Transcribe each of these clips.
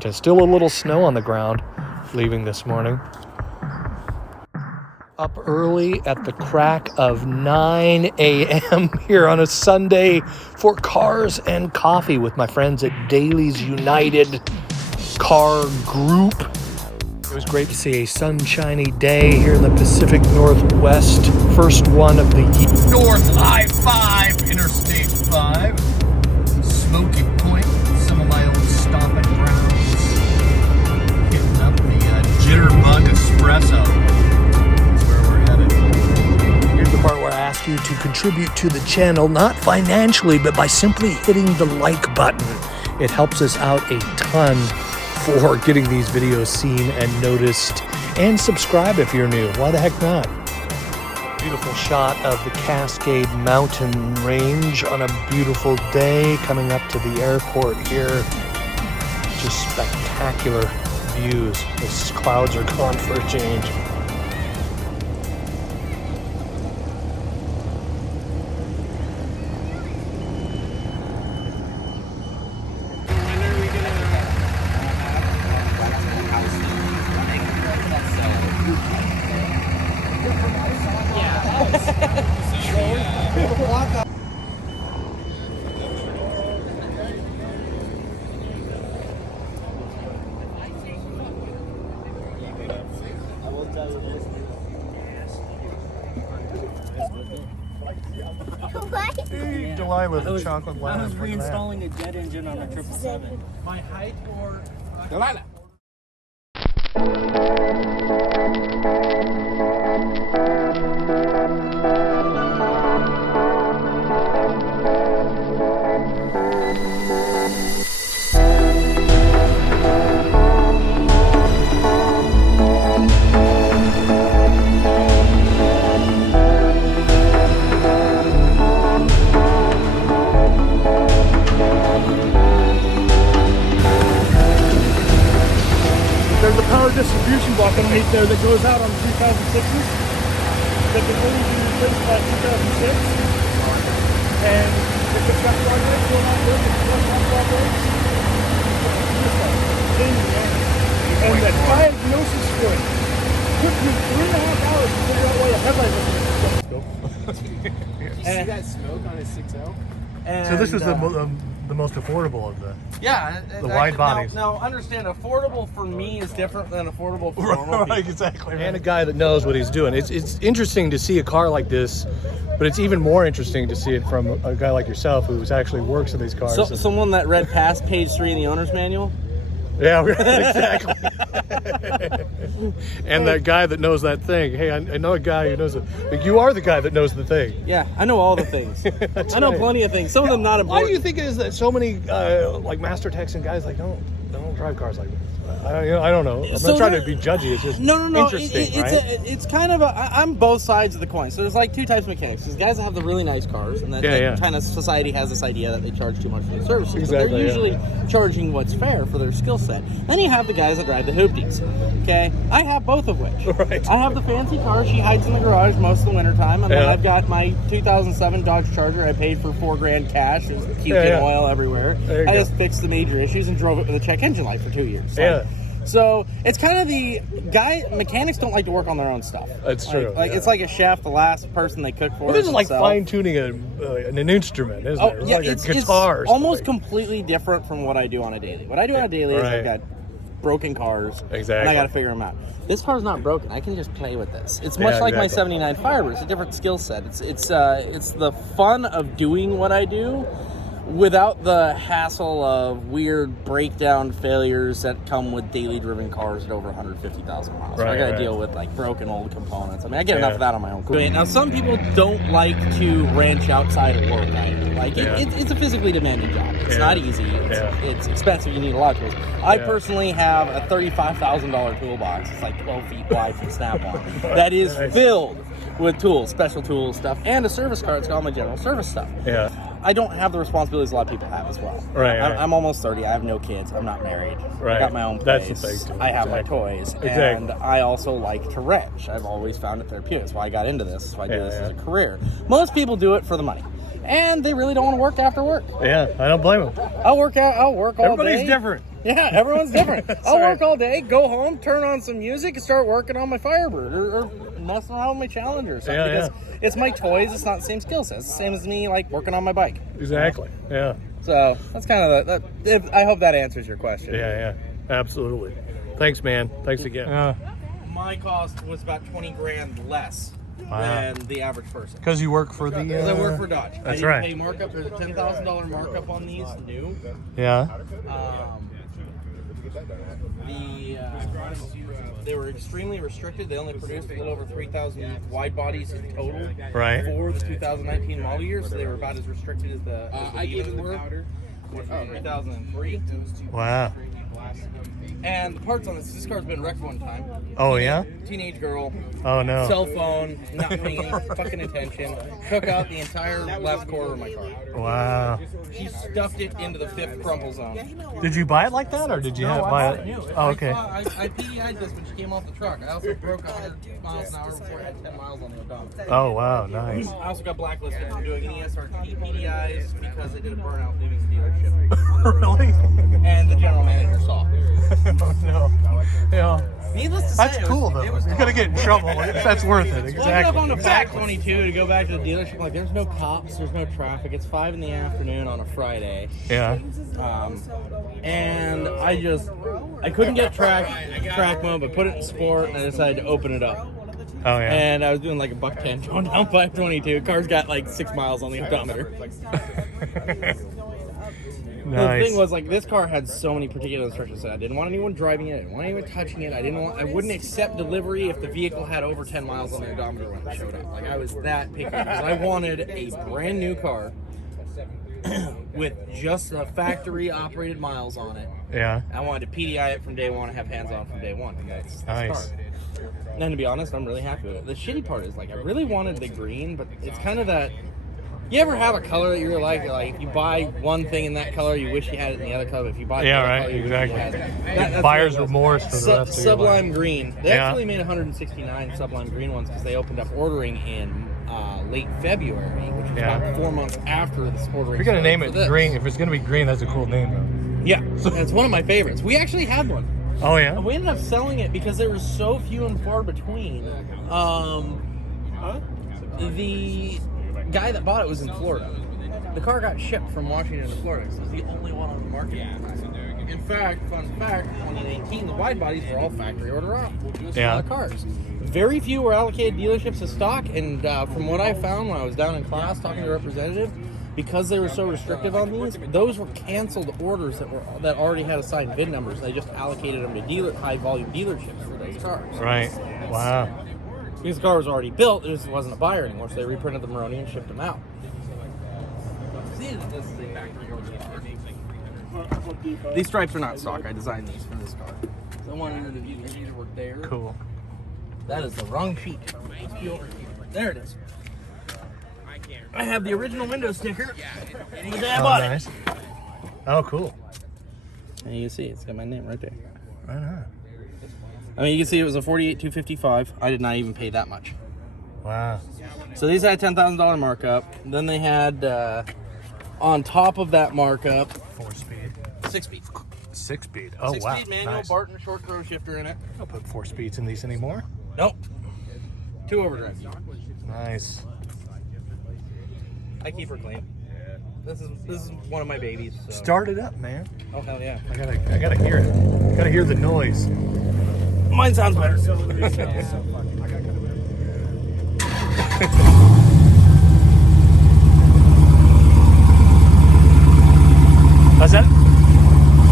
Still a little snow on the ground leaving this morning. Up early at the crack of 9 a.m. here on a Sunday for cars and coffee with my friends at Daly's United Car Group. It was great to see a sunshiny day here in the Pacific Northwest. First one of the year. North I-5, Interstate 5. Smoky Point, some of my old stomping grounds. Hitting up the Jitter Espresso. That's where we're headed. Here's the part where I ask you to contribute to the channel, not financially, but by simply hitting the like button. It helps us out a ton for getting these videos seen and noticed. And subscribe if you're new. Why the heck not? Beautiful shot of the Cascade Mountain Range on a beautiful day coming up to the airport here. Just spectacular views. The clouds are gone for a change. Hey, Delilah's chocolate lamp. I was reinstalling a jet engine on a 777. My height or... Delilah! There's a power distribution block underneath there that goes out on 3006s that can only be replaced by 2006. And if it's got progress going on good, if it's not progress, and the diagnosis for it took me 3.5 hours to figure out why the headlight was Did you see that smoke on his 6L? So this is the most affordable of the wide bodies. Now, understand, affordable for me is different than affordable for normal people. Right, exactly. And a guy that knows what he's doing. It's interesting to see a car like this, but it's even more interesting to see it from a guy like yourself who actually works in these cars. So, someone that read past page 3 in the owner's manual? Yeah, exactly. And that guy that knows that thing. Hey, I know a guy who knows it. Like, you are the guy that knows the thing. Yeah, I know all the things. I know plenty of things. Some of them not important. Why do you think it is that so many like master techs and guys like don't drive cars like this? I don't know. I'm not trying to be judgy. It's just interesting, right? It's kind of I'm both sides of the coin. So there's like two types of mechanics. There's guys that have the really nice cars, and that kind of society has this idea that they charge too much for the services. Exactly. But they're usually charging what's fair for their skill set. Then you have the guys that drive the hoopties. Okay, I have both of which. Right. I have the fancy car. She hides in the garage most of the wintertime, and then I've got my 2007 Dodge Charger. I paid for $4,000 cash. There's puking oil everywhere. I just fixed the major issues and drove it with a check engine light for 2 years. So it's kind of the mechanics don't like to work on their own stuff. That's true. It's like a chef, the last person they cook for. Well, this is like fine tuning an instrument, isn't it? It's like a guitar. It's almost completely different from what I do on a daily. What I do on a daily is I've got broken cars. Exactly. And I got to figure them out. This car's not broken. I can just play with this. It's much like my 79 Firebird. It's a different skill set. It's the fun of doing what I do, without the hassle of weird breakdown failures that come with daily driven cars at over 150,000 miles. So I got to deal with like broken old components. I mean, I get enough of that on my own. Now, some people don't like to wrench outside of work either. Like it's a physically demanding job. It's not easy. It's expensive. You need a lot of tools. I personally have a $35,000 toolbox. It's like 12 feet wide from Snap-on. That is filled with tools, special tools stuff, and a service car. It's got all my general service stuff. I don't have the responsibilities a lot of people have as well. I'm almost 30. I have no kids. I'm not married. I got my own place. That's the thing, too. I have my toys. And I also like to wrench. I've always found it therapeutic. That's why I got into this. That's why I do this as a career. Most people do it for the money. And they really don't want to work after work. I don't blame them. I'll work all day. Everybody's different. Yeah, everyone's different. I'll work all day, go home, turn on some music, and start working on my Firebird or messing around with my Challenger or something. Because it's my toys. It's not the same skill set. It's the same as me, like, working on my bike. Exactly. Yeah. So that's kind of I hope that answers your question. Yeah. Absolutely. Thanks, man. Thanks again. My cost was about 20 grand less than the average person. Because you work for the... Because I work for Dodge. That's I didn't right. pay markup. There's a $10,000 markup on these new. Yeah. They were extremely restricted. They only produced a little over 3,000 wide bodies in total for the 2019 model year, so they were about as restricted as the dealers were. 3003. Wow. And the parts on this car's been wrecked one time. Oh, yeah? Teenage girl. Oh, no. Cell phone, not paying any fucking attention. Took out the entire left quarter of my car. Wow. She stuffed it into the 5th crumple zone. Did you buy it like that, or did you buy it? Oh, okay. I PDI'd this when she came off the truck. I also broke 100 miles an hour before I had 10 miles on the odometer. Oh, wow. Nice. I also got blacklisted for doing ESRT PDIs because I did a burnout leaving the dealership. Really? And the general manager saw. Oh, no. Yeah. Needless to say, That's cool, though. You're going to get in trouble. That's worth it. Exactly. Well, I got up on the back 22 to go back to the dealership. Like, there's no cops, there's no traffic. It's 5 in the afternoon on a Friday. Yeah. And I couldn't get track mode, but put it in sport, and I decided to open it up. Oh, yeah. And I was doing like a $110 going down 522. Car's got like 6 miles on the odometer. Nice. The thing was, like, this car had so many particular instructions. I didn't want anyone driving it. I didn't want anyone touching it. I wouldn't accept delivery if the vehicle had over 10 miles on the odometer when it showed up. Like, I was that picky because I wanted a brand new car with just the factory operated miles on it. Yeah. I wanted to PDI it from day one and have hands on from day one. And that's Nice. car. And to be honest, I'm really happy with it. The shitty part is, like, I really wanted the green, but it's kind of that. You ever have a color that you're like if you buy one thing in that color, you wish you had it in the other color. If you buy the other color, you wish you had it. That's Buyer's remorse for the rest of your life. Sublime Green. They actually made 169 Sublime Green ones because they opened up ordering in late February, which is about 4 months after this ordering. If you're going to name it green, if it's going to be green, that's a cool name, though. Yeah, it's one of my favorites. We actually had one. Oh, yeah? We ended up selling it because there was so few and far between. The guy that bought it was in Florida. The car got shipped from Washington to Florida. So it was the only one on the market. In fact, fun fact, 2018, the wide bodies were all factory order off. Cars. Very few were allocated dealerships of stock, and from what I found when I was down in class talking to a representative, because they were so restrictive on these, those were canceled orders that already had assigned VIN numbers. They just allocated them to high volume dealerships for those cars. Right. Wow. Because the car was already built, it just wasn't a buyer anymore, so they reprinted the Maroni and shipped them out. These stripes are not stock. I designed these for this car. So I wanted the user to work there. Cool. That is the wrong sheet. There it is. I have the original window sticker. Oh, nice. Oh, cool. And you can see it's got my name right there. Right on. I mean, you can see it was a 48,255. I did not even pay that much. Wow. So these had $10,000 markup. Then they had, on top of that markup, 4-speed. 6-speed. 6-speed. Oh, 6-speed wow. manual Nice. Barton short throw shifter in it. Don't put 4 speeds in these anymore. Nope. 2 overdrives. Nice. I keep her clean. This is one of my babies. So. Start it up, man. Oh hell yeah! I gotta hear it. Gotta hear the noise. Mine sounds better.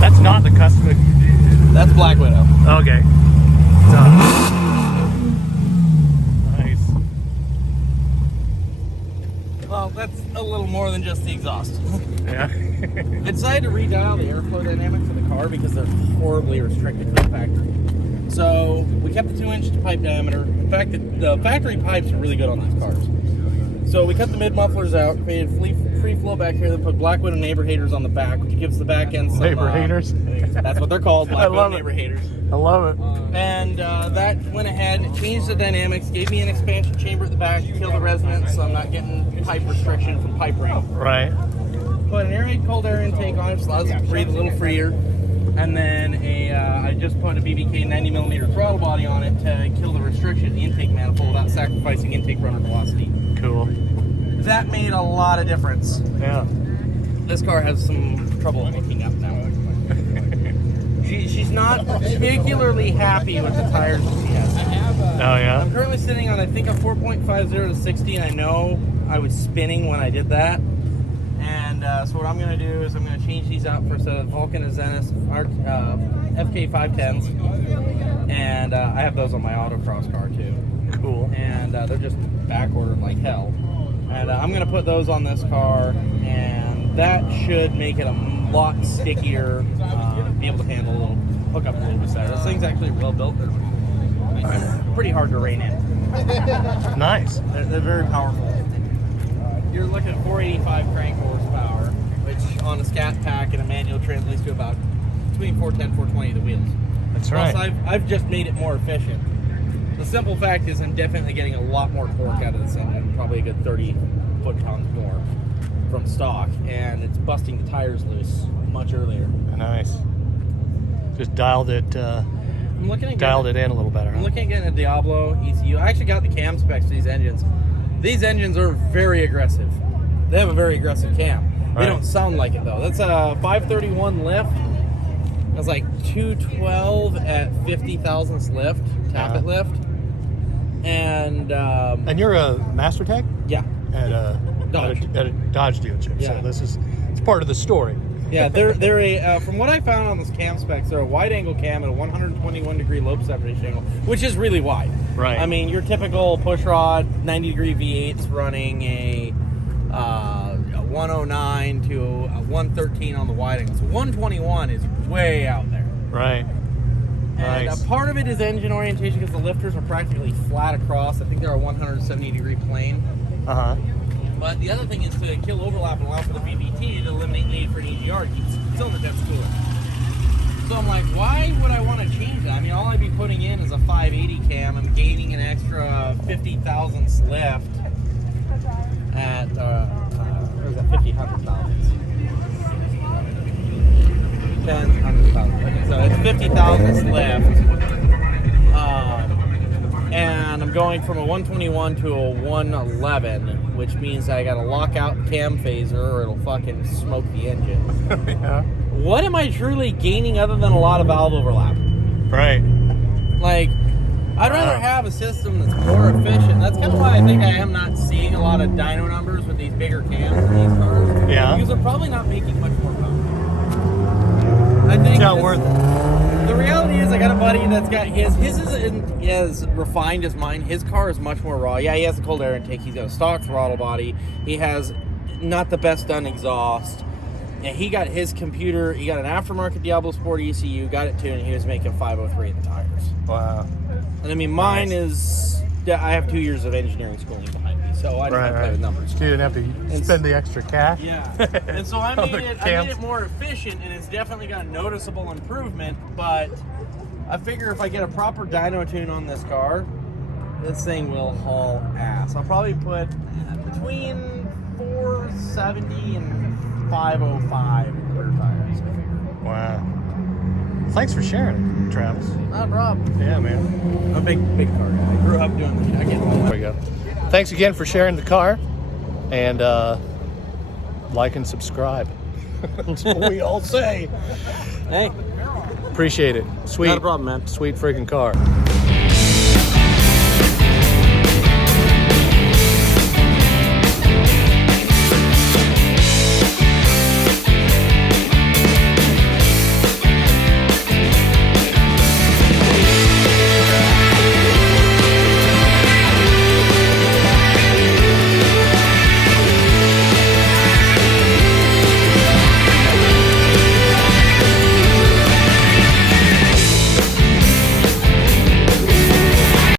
That's not the custom. That's Black Widow. Okay. Nice. Well, that's a little more than just the exhaust. Yeah. I decided to redial the airflow dynamics of the car because they're horribly restricted from the factory. So we kept the 2-inch pipe diameter. In fact, the factory pipes are really good on these cars. So we cut the mid mufflers out, created free flow back here, then put Black Widow neighbor haters on the back, which gives the back end some... Neighbor haters? That's what they're called, Black Widow love it. neighbor haters. I love it. And that went ahead, changed the dynamics, gave me an expansion chamber at the back, killed the resonance, so I'm not getting pipe restriction from pipe ring. Right. Put an aerated cold air intake on it, so allows it to breathe a little freer. And then I just put a BBK 90mm throttle body on it to kill the restriction of the intake manifold without sacrificing intake runner velocity. Cool. That made a lot of difference. Yeah. This car has some trouble hooking up now. She's not particularly happy with the tires that she has. Oh, yeah? I'm currently sitting on, I think, a 4.50 to 60, and I know I was spinning when I did that. And so what I'm going to do is I'm going to change these out for a set of Vulcan and Zenith FK 510s. And I have those on my autocross car, too. Cool. And they're just back-ordered like hell. And I'm going to put those on this car, and that should make it a lot stickier, be able to handle a little, hook up a little bit better. This thing's actually well built. They're pretty hard to rein in. Nice. They're very powerful. You're looking at 485 crank horsepower, which on a Scat pack and a manual translates to about between 410 420 of the wheels. That's right. Plus, I've just made it more efficient. The simple fact is I'm definitely getting a lot more torque out of this engine, probably a good 30 foot-pounds more from stock, and it's busting the tires loose much earlier. Nice. Just dialed it. I'm looking at Dialed it in a little better. I'm looking at getting a Diablo ECU. I actually got the cam specs for these engines. These engines are very aggressive. They have a very aggressive cam. Right. They don't sound like it though. That's a 531 lift. That's like 212 at 50 thousandths lift, tappet lift. And you're a master tech yeah, at a Dodge. at a Dodge dealership. Yeah. So it's part of the story. yeah. They're a from what I found on this cam specs, they're a wide angle cam at a 121 degree lobe separation angle, which is really wide. Right. I mean, your typical push rod 90 degree V8's running a 109 to a 113 on the wide angle. So 121 is way out there. Right. And Nice. part of it is engine orientation because the lifters are practically flat across. I think they're a 170 degree plane. Uh-huh. But the other thing is to kill overlap and allow for the VVT to eliminate need for an EGR to keep cylinder temps cooler. So I'm like, why would I want to change that? I mean, all I'd be putting in is a 580 cam. I'm gaining an extra 50 thousandths lift at, or is that 50 hundred thousandths? 10 hundred thousandths. Okay, so it's 50 thousandths lift. And I'm going from a 121 to a 111, which means I got to lock out cam phaser or it'll fucking smoke the engine. Yeah. What am I truly gaining other than a lot of valve overlap? Right. Like, I'd rather have a system that's more efficient. That's kind of why I think I am not seeing a lot of dyno numbers with these bigger cams in these cars. Yeah. Because they're probably not making much more power. I think It's not worth it. the reality is I got a buddy that's got his isn't as refined as mine. His car is much more raw. Yeah, he has a cold air intake. He's got a stock throttle body. He has not the best done exhaust. And he got his computer, he got an aftermarket Diablo Sport ECU, got it tuned, and he was making 503 in the tires. Wow. And I mean, mine is, I have 2 years of engineering schooling behind me, so I don't have to play with numbers. You didn't have to spend the extra cash. Yeah, and so I On made the it cams. more efficient, and it's definitely got a noticeable improvement, but I figure if I get a proper dyno tune on this car, this thing will haul ass. I'll probably put between 470 and 505 rear tires. Wow. Thanks for sharing, Travis. Not a problem. Yeah, man. I'm a big car guy. I grew up doing this. I get There we go. Thanks again for sharing the car, and like and subscribe. That's what we all say. Hey, Appreciate it. Sweet. not a problem, man. Sweet freaking car.